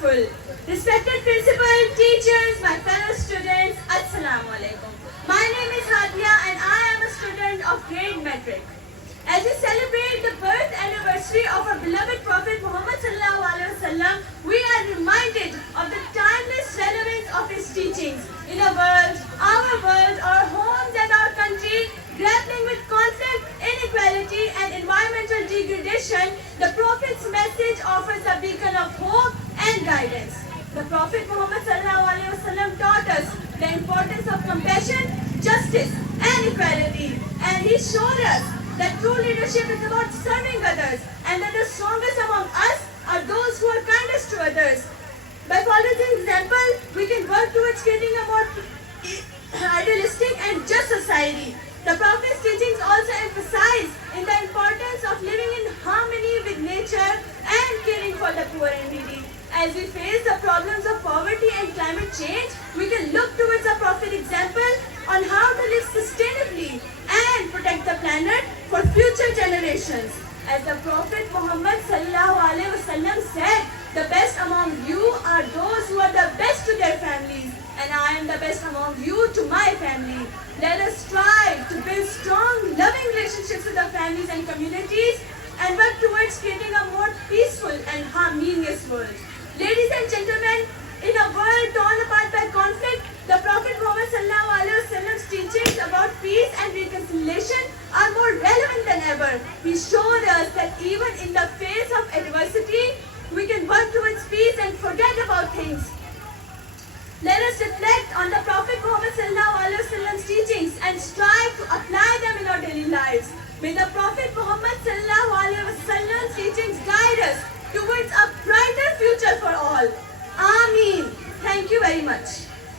beautiful. Respected principal, teachers, my fellow students, Assalamu alaikum. My name is Hadia and I am a student of grade metric. As we celebrate the birth anniversary of our beloved Prophet Muhammad sallallahu alaihi wasallam, we are reminded of the timeless relevance of his teachings. In a world, our homes and our country grappling with conflict, inequality and environmental degradation, the Prophet's message offers a beacon of hope and guidance. The Prophet Muhammad sallallahu alaihi wasallam taught us the importance of compassion, justice and equality, and he showed us that true leadership is about serving others and that the strongest among us are those who are kindest to others. By following his example, we can work towards creating a more idealistic and just society. The Prophet's teachings also emphasize in the importance of living in harmony with nature and caring for the poor and needy. As we face the problems of poverty and climate change, we can look towards the Prophet's example on how to live sustainably and protect the planet for future generations. As the Prophet Muhammad sallallahu alaihi wasallam said, the best among you are those who are the best to their families, and I am the best among you to my family. Let us strive to build strong, loving relationships with our families and communities and work towards creating a more peaceful and harmonious world. Ladies and gentlemen, in a world torn apart by conflict, the Prophet Muhammad sallallahu alaihi wasallam's teachings about peace and reconciliation are more relevant than ever. He showed us that even in the face of adversity, we can work towards peace and forget about things. Let us reflect on the Prophet Muhammad sallallahu alaihi wasallam's teachings and strive to apply them in our daily lives. May the Prophet Muhammad sallallahu alaihi wasallam's teachings guide us towards a brighter future for all. Ameen. Thank you very much.